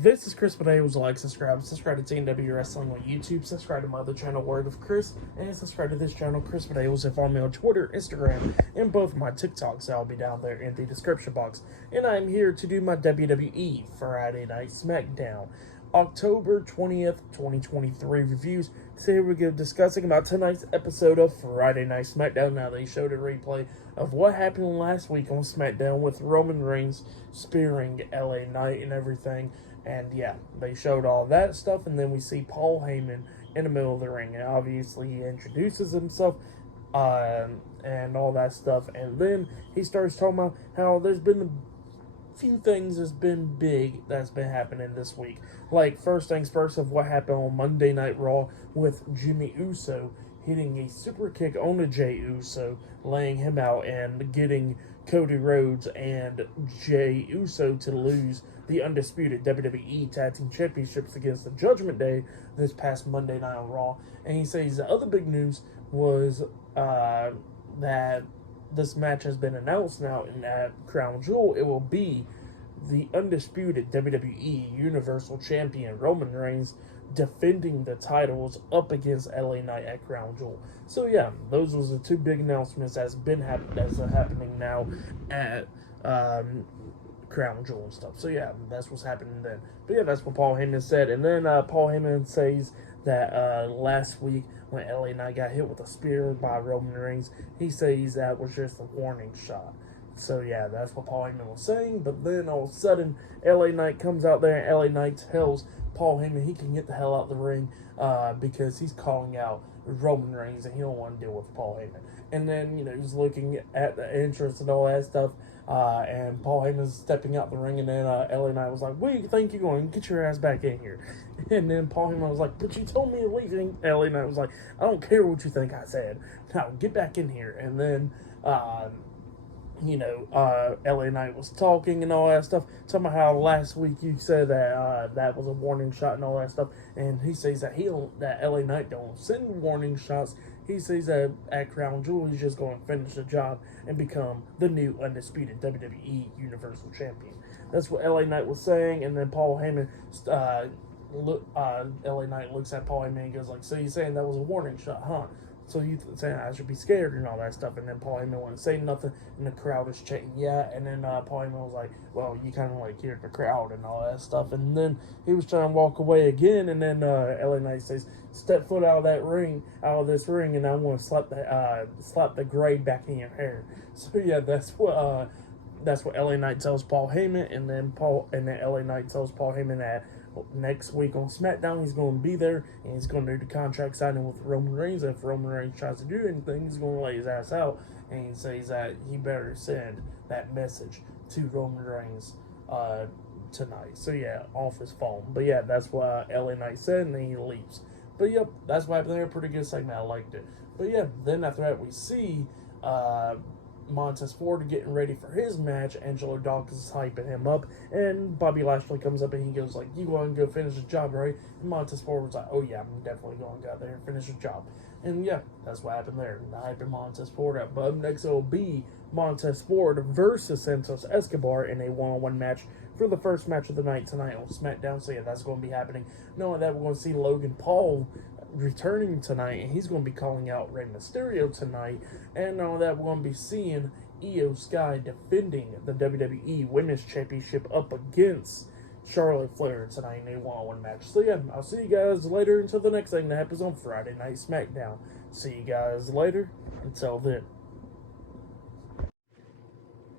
This is Chris Potatos. Like, subscribe to TNW Wrestling on YouTube, subscribe to my other channel, Word of Chris, and subscribe to this channel, Chris Potatos, and follow me on Twitter, Instagram, and both my TikToks. I'll be down there in the description box. And I'm here to do my WWE Friday Night SmackDown, October 20th, 2023 reviews. So here we go, discussing about tonight's episode of Friday Night SmackDown. Now, they showed a replay of what happened last week on SmackDown with Roman Reigns spearing LA Knight and everything. And yeah, they showed all that stuff, and then we see Paul Heyman in the middle of the ring, and obviously he introduces himself and all that stuff, and then he starts talking about how there's been a few things that's been big that's been happening this week. Like, first things first, of what happened on Monday Night Raw with Jimmy Uso hitting a super kick on a Jey Uso, laying him out, and getting Cody Rhodes and Jey Uso to lose the undisputed WWE Tag Team Championships against the Judgment Day this past Monday Night on Raw. And he says the other big news was that this match has been announced now in that Crown Jewel. It will be the undisputed WWE Universal Champion Roman Reigns defending the titles up against LA Knight at Crown Jewel. So yeah, those was the two big announcements that's happening now at Crown Jewel and stuff. So yeah, that's what's happening then. But yeah, that's what Paul Heyman said. And then Paul Heyman says that last week when LA Knight got hit with a spear by Roman Reigns, he says that was just a warning shot. So yeah, that's what Paul Heyman was saying. But then all of a sudden, LA Knight comes out there, and LA Knight tells Paul Heyman he can get the hell out of the ring because he's calling out Roman Reigns and he don't want to deal with Paul Heyman. And then, you know, he's looking at the entrance and all that stuff, and Paul Heyman's stepping out the ring, and then LA Knight was like, "Where do you think you're going? Get your ass back in here." And then Paul Heyman was like, "But you told me to leave." And LA Knight was like, "I don't care what you think I said. Now get back in here." And then LA Knight was talking and all that stuff, talking about how last week you said that that was a warning shot and all that stuff, and he says that that LA Knight don't send warning shots. He says that at Crown Jewel he's just going to finish the job and become the new undisputed WWE Universal Champion. That's what LA Knight was saying, and then Paul Heyman, LA Knight looks at Paul Heyman and goes like, "So you're saying that was a warning shot, huh? So you saying I should be scared and all that stuff?" And then Paul Heyman wouldn't say nothing, and the crowd is chanting, "Yeah." And then Paul Heyman was like, "Well, you kind of like hear the crowd and all that stuff." And then he was trying to walk away again, and then LA Knight says, "Step foot out of this ring, and I'm going to slap the gray back in your hair." So yeah, that's what LA Knight tells Paul Heyman, and then LA Knight tells Paul Heyman that next week on SmackDown he's going to be there, and he's going to do the contract signing with Roman Reigns. If Roman Reigns tries to do anything, he's going to lay his ass out, and he says that he better send that message to Roman Reigns tonight. So yeah, off his phone. But yeah, that's what LA Knight said, and then he leaves. But yep, that's what happened there. Pretty good segment. I liked it. But yeah, then after that we see Montez Ford getting ready for his match. Angelo Dawkins is hyping him up, and Bobby Lashley comes up and he goes like, "You going to go finish the job, right?" And Montez Ford was like, "Oh yeah, I'm definitely going to go out there and finish the job." And yeah, that's what happened there. Hyping Montez Ford up. But up next it will be Montez Ford versus Santos Escobar in a one-on-one match for the first match of the night tonight on SmackDown. So yeah, that's going to be happening. Knowing that we're going to see Logan Paul returning tonight, and he's going to be calling out Rey Mysterio tonight, and all that we're going to be seeing Io Sky defending the WWE Women's Championship up against Charlotte Flair tonight in a one-on-one match. So yeah, I'll see you guys later until the next thing that happens on Friday Night SmackDown. See you guys later. Until then.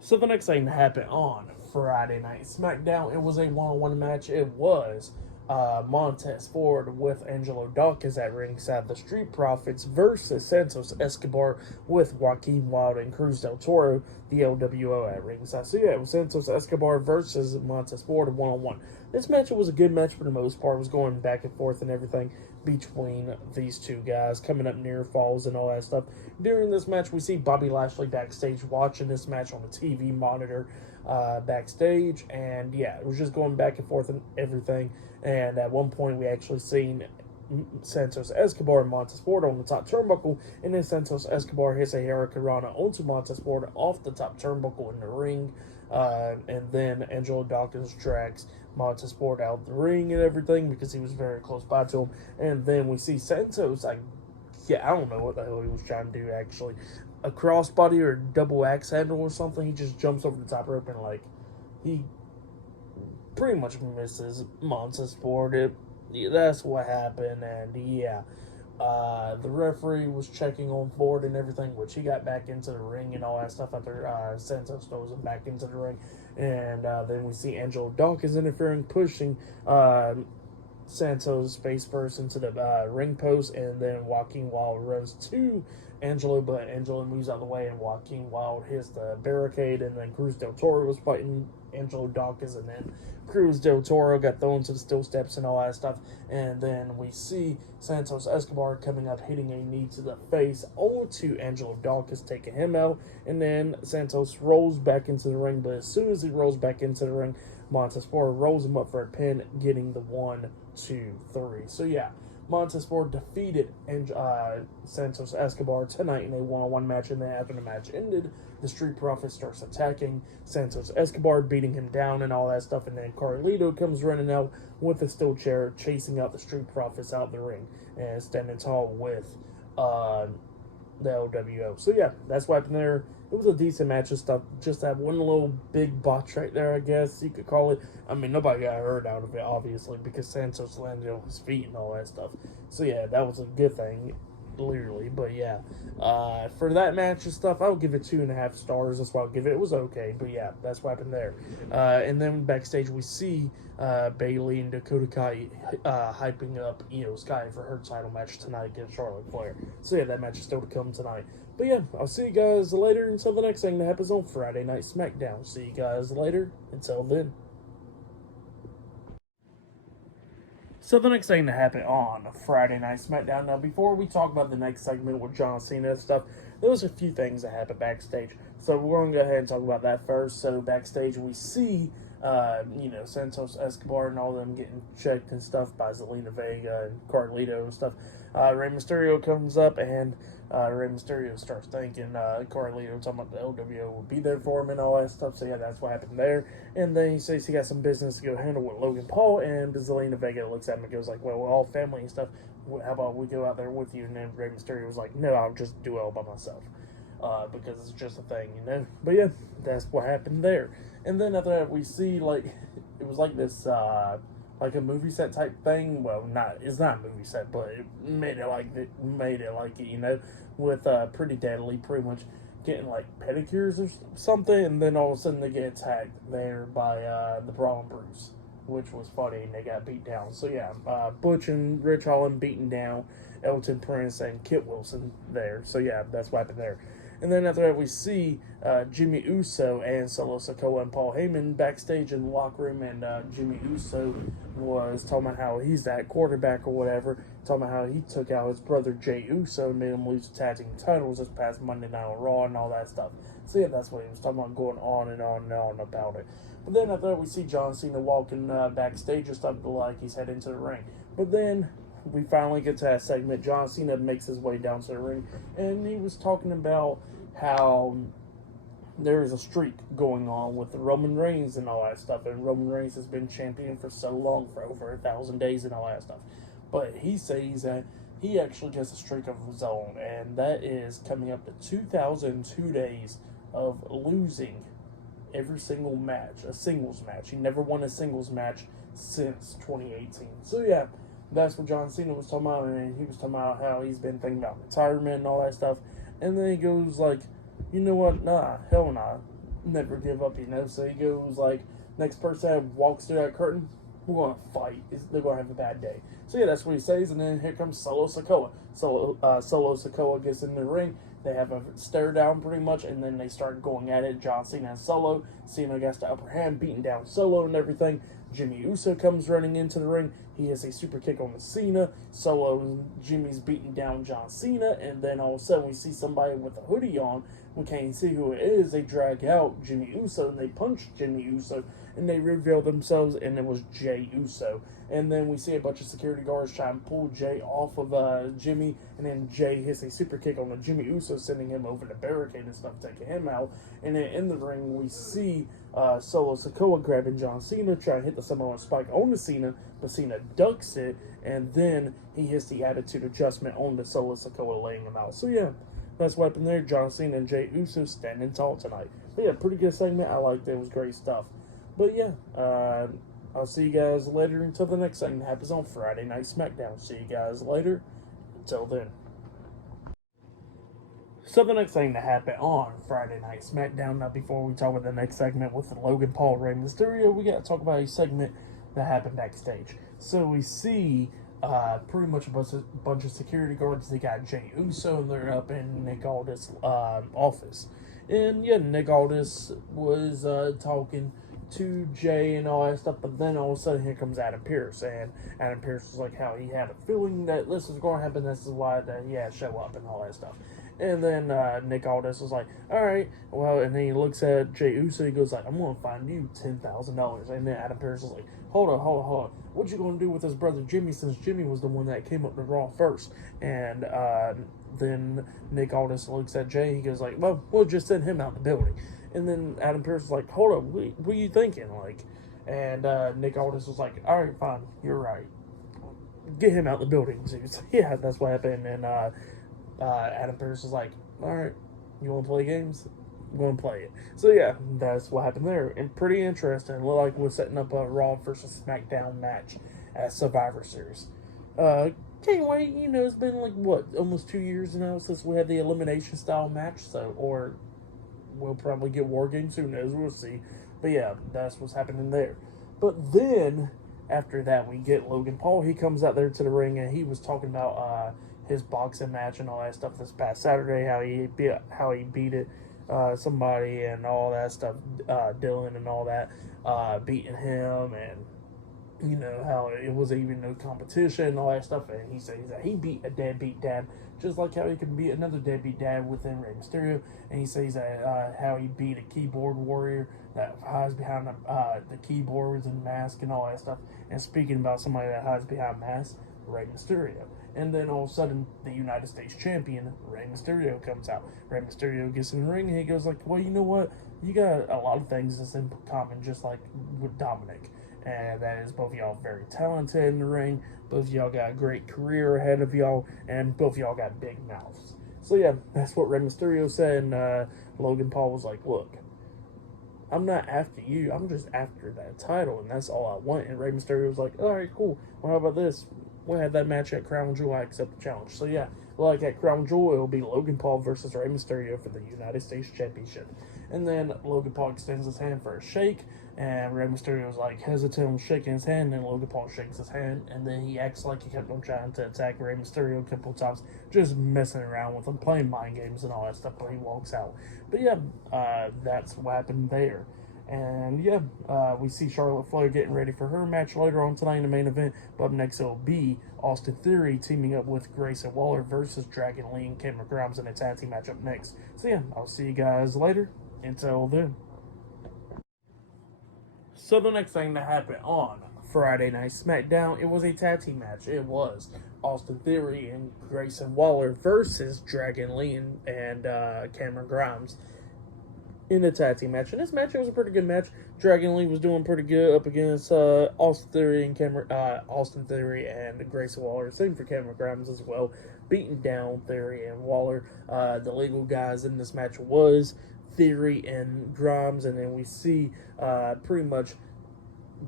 So the next thing that happened on Friday Night SmackDown, it was a one-on-one match. It was Montez Ford with Angelo Dawkins at ringside, the Street Profits versus Santos Escobar with Joaquin Wilde and Cruz del Toro, the LWO, at ringside. So yeah, it was Santos Escobar versus Montez Ford one-on-one. This match was a good match for the most part. It was going back and forth and everything between these two guys, coming up near falls and all that stuff. During this match, we see Bobby Lashley backstage watching this match on a TV monitor backstage, and yeah, it was just going back and forth and everything. And at one point, we actually seen Santos Escobar and Montez Ford on the top turnbuckle, and then Santos Escobar hits a Hurricanrana onto Montez Ford off the top turnbuckle in the ring. And then Angelo Dawkins drags Montesport out the ring and everything because he was very close by to him. And then we see Santos, like, yeah, I don't know what the hell he was trying to do, actually. A crossbody or a double axe handle or something. He just jumps over the top rope and, like, he pretty much misses Montesport. That's what happened, and yeah. The referee was checking on Ford and everything, which he got back into the ring and all that stuff after Santos throws him back into the ring. And then we see Angelo Dawkins interfering, pushing Santos face first into the ring post, and then Joaquin Wild runs to Angelo, but Angelo moves out of the way, and Joaquin Wild hits the barricade, and then Cruz del Toro was fighting Angelo Dawkins, and then Cruz del Toro got thrown to the steel steps and all that stuff, and then we see Santos Escobar coming up, hitting a knee to the face onto Angelo Dawkins, taking him out, and then Santos rolls back into the ring, but as soon as he rolls back into the ring, Montesport rolls him up for a pin, getting the 1, 2, 3. So yeah, Montesport defeated Santos Escobar tonight in a one-on-one match, and then after the match ended, the Street Profits starts attacking Santos Escobar, beating him down and all that stuff, and then Carlito comes running out with a steel chair, chasing out the Street Profits out the ring, and standing tall with the LWO. So yeah, that's what happened there. It was a decent match and stuff. Just that one little big botch right there, I guess you could call it. I mean, nobody got hurt out of it, obviously, because Santos landed on his feet and all that stuff. So yeah, that was a good thing, literally. But yeah, for that match and stuff, I would give it 2.5 stars. That's what I'll give it. It was okay, but yeah, that's what happened there. And then backstage, we see Bayley and Dakota Kai hyping up Io Sky for her title match tonight against Charlotte Flair. So yeah, that match is still to come tonight. But yeah, I'll see you guys later until the next thing that happens on Friday Night SmackDown. See you guys later. Until then. So the next thing to happen on Friday Night SmackDown. Now, before we talk about the next segment with John Cena and stuff, there was a few things that happened backstage. So we're going to go ahead and talk about that first. So backstage we see, Santos Escobar and all them getting checked and stuff by Zelina Vega and Carlito and stuff. Rey Mysterio comes up, and Rey Mysterio starts thanking Carlito, talking about the LWO will be there for him and all that stuff. So yeah, that's what happened there. And then he says he got some business to go handle with Logan Paul, and Zelina Vega looks at him and goes like, well, we're all family and stuff. How about we go out there with you? And then Rey Mysterio was like, no, I'll just do it all by myself. Because it's just a thing, But yeah, that's what happened there. And then after that, we see, like, it was like this, like a movie set type thing. Well, it's not a movie set, but it made it like it, with Pretty Deadly pretty much getting like pedicures or something, and then all of a sudden they get attacked there by the Brawl and Bruce, which was funny, and they got beat down. So yeah, Butch and Rich Holland beaten down, Elton Prince and Kit Wilson there. So yeah, that's what happened there. And then after that, we see Jimmy Uso and Solo Sikoa and Paul Heyman backstage in the locker room, and Jimmy Uso was talking about how he's that quarterback or whatever, talking about how he took out his brother Jay Uso and made him lose the tag team titles this past Monday Night on Raw and all that stuff. So yeah, that's what he was talking about, going on and on and on about it. But then after that, we see John Cena walking backstage and stuff like he's heading to the ring. But then we finally get to that segment. John Cena makes his way down to the ring, and he was talking about how there is a streak going on with Roman Reigns and all that stuff, and Roman Reigns has been champion for so long, for over 1,000 days and all that stuff. But he says that he actually gets a streak of his own, and that is coming up to 2,002 days of losing every single match, a singles match. He never won a singles match since 2018. So yeah, that's what John Cena was talking about, and he was talking about how he's been thinking about retirement and all that stuff. And then he goes like, you know what, nah, hell nah, never give up, So he goes like, next person that walks through that curtain, we're going to fight. They're going to have a bad day. So yeah, that's what he says, and then here comes Solo Sikoa. Solo Sikoa gets in the ring. They have a stare down pretty much, and then they start going at it. John Cena and Solo. Cena gets the upper hand, beating down Solo and everything. Jimmy Uso comes running into the ring. He has a super kick on the Cena. Solo and Jimmy's beating down John Cena, and then all of a sudden we see somebody with a hoodie on. We can't see who it is. They drag out Jimmy Uso, and they punch Jimmy Uso, and they reveal themselves, and it was Jey Uso. And then we see a bunch of security guards try and pull Jey off of Jimmy, and then Jey hits a super kick on the Jimmy Uso, sending him over the barricade and stuff, taking him out. And then in the ring, we see Solo Sikoa grabbing John Cena, trying to hit the Samoan spike on the Cena, but Cena ducks it, and then he hits the attitude adjustment on the Solo Sikoa, laying him out. So yeah, that's what happened there. John Cena and Jey Uso standing tall tonight. But yeah, pretty good segment. I liked it. It was great stuff. But yeah, I'll see you guys later until the next segment happens on Friday Night SmackDown. See you guys later. Until then. So the next thing to happen on Friday Night SmackDown, now before we talk about the next segment with Logan Paul, Rey Mysterio, we got to talk about a segment that happened backstage. So we see pretty much a bunch of security guards. They got Jey Uso, and they're up in Nick Aldis' office. And yeah, Nick Aldis was talking to Jey and all that stuff, but then all of a sudden here comes Adam Pearce, and Adam Pearce was like how he had a feeling that this was going to happen, this is why that he had to show up and all that stuff. And then Nick Aldis was like, all right, well, and then he looks at Jey Uso, he goes like, I'm going to find you $10,000. And then Adam Pearce was like, hold on, what you going to do with his brother Jimmy, since Jimmy was the one that came up to Raw first? And then Nick Aldis looks at Jey, he goes like, well, we'll just send him out the building. And then Adam Pearce was like, hold up, what are you thinking? Like, and Nick Aldis was like, all right, fine, you're right. Get him out the building. So yeah, that's what happened. And Adam Pearce was like, all right, you want to play games? I'm going to play it. So yeah, that's what happened there. And pretty interesting. It looked like we're setting up a Raw versus SmackDown match at Survivor Series. Can't wait. You know, it's been like, what, almost 2 years now since we had the elimination style match. So, or we'll probably get War Games. Who knows? We'll see. But yeah, that's what's happening there. But then, after that, we get Logan Paul. He comes out there to the ring, and he was talking about his boxing match and all that stuff this past Saturday, how he beat it, somebody and all that stuff, Dylan and all that, beating him, and you know how it was even no competition and all that stuff. And he says that he beat a deadbeat dad, just like how he can beat another deadbeat dad within Rey Mysterio. And he says that how he beat a keyboard warrior that hides behind the keyboards and mask and all that stuff. And speaking about somebody that hides behind masks, Rey Mysterio. And then all of a sudden, the United States champion, Rey Mysterio, comes out. Rey Mysterio gets in the ring, and he goes like, well, you know what? You got a lot of things that's in common, just like with Dominic. And that is both of y'all very talented in the ring. Both of y'all got a great career ahead of y'all. And both of y'all got big mouths. So yeah, that's what Rey Mysterio said. And Logan Paul was like, look, I'm not after you. I'm just after that title. And that's all I want. And Rey Mysterio was like, all right, cool. Well, how about this? We'll have that match at Crown Jewel. I accept the challenge. So yeah, like at Crown Jewel, it'll be Logan Paul versus Rey Mysterio for the United States Championship. And then Logan Paul extends his hand for a shake, and Rey Mysterio was like hesitant on shaking his hand, and Logan Paul shakes his hand, and then he acts like he kept on trying to attack Rey Mysterio a couple of times, just messing around with him, playing mind games and all that stuff, but he walks out. But yeah, that's what happened there. And yeah, we see Charlotte Flair getting ready for her match later on tonight in the main event. But up next, it'll be Austin Theory teaming up with Grayson Waller versus Dragon Lee and Cameron Grimes in a tag team match up next. So yeah, I'll see you guys later. Until then. So the next thing that happened on Friday Night SmackDown, it was a tag team match. It was Austin Theory and Grayson Waller versus Dragon Lee and Cameron Grimes in the tag team match. And this match, it was a pretty good match. Dragon Lee was doing pretty good up against Austin Theory and Grayson Waller. Same for Cameron Grimes as well, beating down Theory and Waller. The legal guys in this match was Theory and Grimes, and then we see pretty much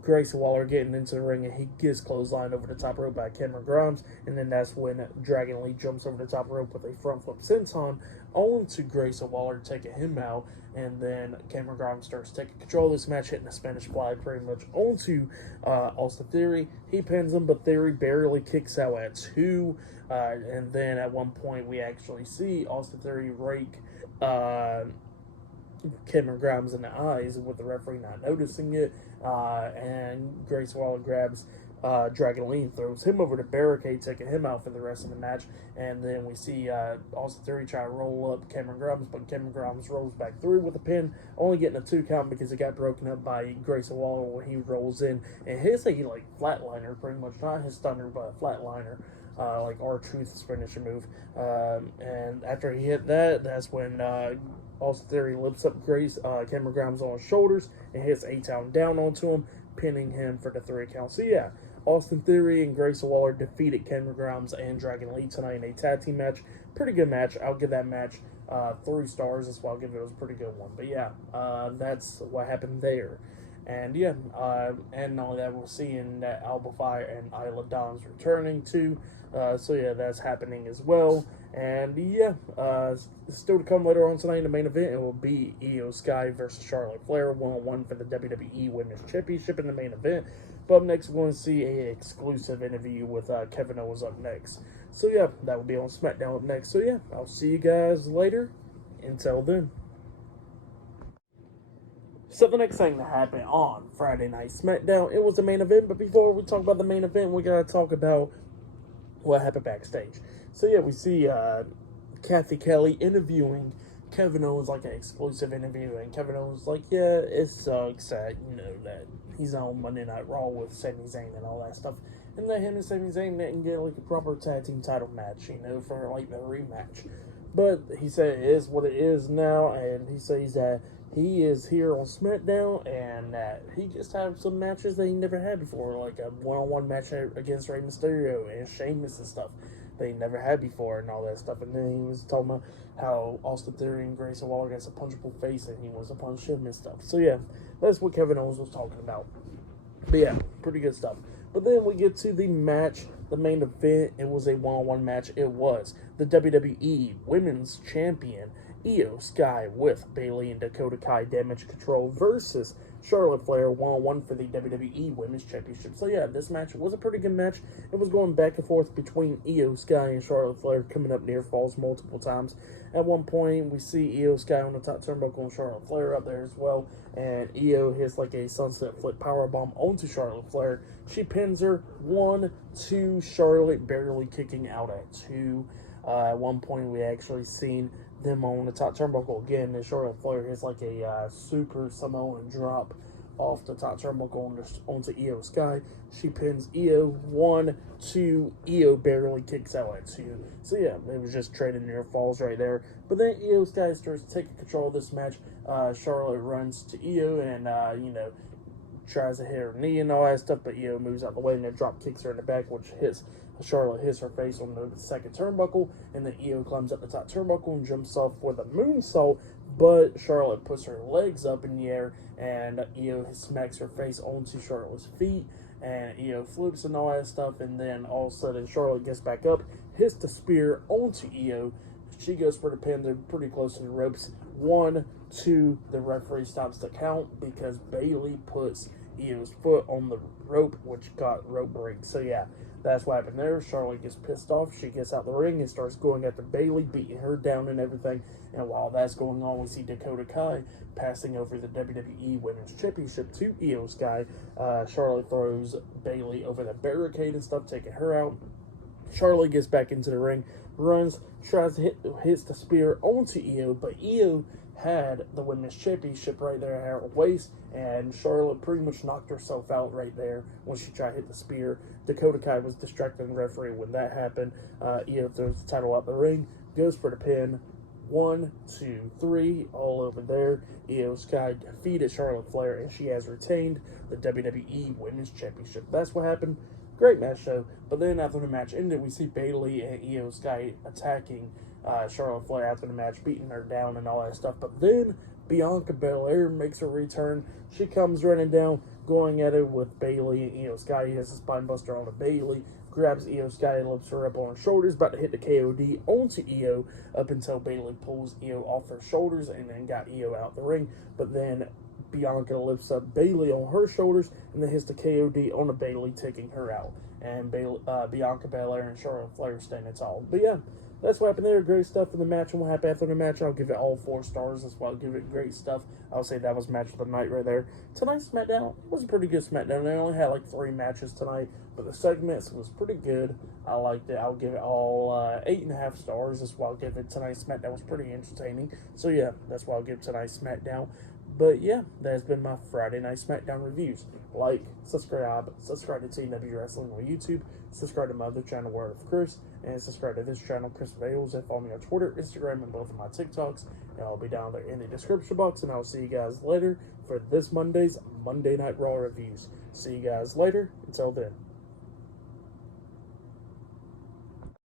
Grayson Waller getting into the ring, and he gets clotheslined over the top rope by Cameron Grimes, and then that's when Dragon Lee jumps over the top rope with a front flip senton onto Grayson Waller, taking him out, and then Cameron Grimes starts taking control of this match, hitting a Spanish fly pretty much onto Austin Theory. He pins him, but Theory barely kicks out at 2, and then at one point we actually see Austin Theory rake Cameron Grimes in the eyes with the referee not noticing it, and Grace Waller grabs Dragon Lee, throws him over the barricade, taking him out for the rest of the match. And then we see Austin Theory try to roll up Cameron Grimes, but Cameron Grimes rolls back through with a pin, only getting a 2 count because it got broken up by Grayson Waller when he rolls in and hits a flatliner, pretty much, not his stunner, but a flatliner. Like R-Truth's finisher move. And after he hit that, that's when Austin Theory lifts up Cameron Grimes on his shoulders and hits A-Town down onto him, pinning him for the 3 count. So yeah, Austin Theory and Grayson Waller defeated Cameron Grimes and Dragon Lee tonight in a tag team match. Pretty good match. I'll give that match 3 stars. That's why I'll give it. It was a pretty good one. But yeah, that's what happened there. And yeah, and not only that, we're seeing that Alba Fire and Isla Dawn's returning too. So yeah, that's happening as well. And yeah, still to come later on tonight in the main event, it will be Io Sky versus Charlotte Flair, 1-on-1 for the WWE Women's Championship in the main event. But up next, we're going to see an exclusive interview with Kevin Owens up next. So yeah, that will be on SmackDown up next. So yeah, I'll see you guys later. Until then. So the next thing that happened on Friday Night SmackDown, it was the main event. But before we talk about the main event, we got to talk about what happened backstage. So yeah, we see Kathy Kelly interviewing Kevin Owens, like an exclusive interview, and Kevin Owens like, yeah, it sucks that, that he's on Monday Night Raw with Sami Zayn and all that stuff, and that him and Sami Zayn didn't get like a proper tag team title match, for like the rematch. But he said it is what it is now, and he says that he is here on SmackDown, and that he just had some matches that he never had before, like a one-on-one match against Rey Mysterio and Sheamus and stuff that he never had before and all that stuff. And then he was talking about how Austin Theory and Grayson Waller got a punchable face and he wants to punch him and stuff. So yeah, that's what Kevin Owens was talking about. But yeah, pretty good stuff. But then we get to the match, the main event. It was a one-on-one match. It was the WWE Women's Champion Io Sky with Bayley and Dakota Kai Damage Control versus Charlotte Flair, 1-on-1 for the WWE Women's Championship. So yeah, this match was a pretty good match. It was going back and forth between Io Sky and Charlotte Flair, coming up near falls multiple times. At one point, we see Io Sky on the top turnbuckle and Charlotte Flair up there as well. And Io hits like a sunset flip powerbomb onto Charlotte Flair. She pins her 1-2, Charlotte barely kicking out at 2. At one point, we actually seen them on the top turnbuckle again, and Charlotte Flair hits like a super Samoan drop off the top turnbuckle onto Io Sky. She pins Io 1-2. Io barely kicks out at 2. So yeah, it was just trading near falls right there. But then Io Sky starts taking control of this match. Charlotte runs to Io and tries to hit her knee and all that stuff, but Io moves out the way and then drop kicks her in the back, which Charlotte hits her face on the second turnbuckle, and then Io climbs up the top turnbuckle and jumps off for the moonsault, but Charlotte puts her legs up in the air, and Io smacks her face onto Charlotte's feet, and Io flips and all that stuff, and then all of a sudden Charlotte gets back up, hits the spear onto Io. She goes for the pin. They're pretty close to the ropes. 1-2, the referee stops the count because Bayley puts Io's foot on the rope, which got rope break. So yeah, that's what happened there. Charlotte gets pissed off. She gets out the ring and starts going after Bayley, beating her down and everything. And while that's going on, we see Dakota Kai passing over the WWE Women's Championship to Io Sky. Charlotte throws Bayley over the barricade and stuff, taking her out. Charlotte gets back into the ring, runs, tries to hits the spear onto Io, but Io had the Women's Championship right there at her waist, and Charlotte pretty much knocked herself out right there when she tried to hit the spear. Dakota Kai was distracting the referee when that happened. Io throws the title out the ring, goes for the pin. 1, 2, 3, all over there. Io Sky defeated Charlotte Flair, and she has retained the WWE Women's Championship. That's what happened. Great match show. But then after the match ended, we see Bayley and Io Sky attacking Charlotte Flair after the match, beating her down and all that stuff. But then Bianca Belair makes a return. She comes running down, going at it with Bayley and Io Sky. He has a spine buster on Bayley, grabs Io Sky and lifts her up on her shoulders, about to hit the KOD onto Io up until Bayley pulls Io off her shoulders and then got Io out the ring. But then Bianca lifts up Bayley on her shoulders and then hits the KOD on Bayley, taking her out. And Bianca Belair and Charlotte Flair standing tall. But yeah, that's what happened there. Great stuff in the match. And what happened after the match, I'll give it all 4 stars. That's why I'll give it great stuff. I'll say that was match of the night right there. Tonight's SmackDown was a pretty good SmackDown. They only had like 3 matches tonight, but the segments was pretty good. I liked it. I'll give it all 8.5 stars. That's why I'll give it tonight's SmackDown was pretty entertaining. So yeah, that's why I'll give tonight's SmackDown. But yeah, that has been my Friday Night SmackDown reviews. Like, subscribe to TW Wrestling on YouTube, subscribe to my other channel, Word of Chris, and subscribe to this channel, Chris Vales, and follow me on Twitter, Instagram, and both of my TikToks. And I'll be down there in the description box, and I'll see you guys later for this Monday's Monday Night Raw reviews. See you guys later. Until then.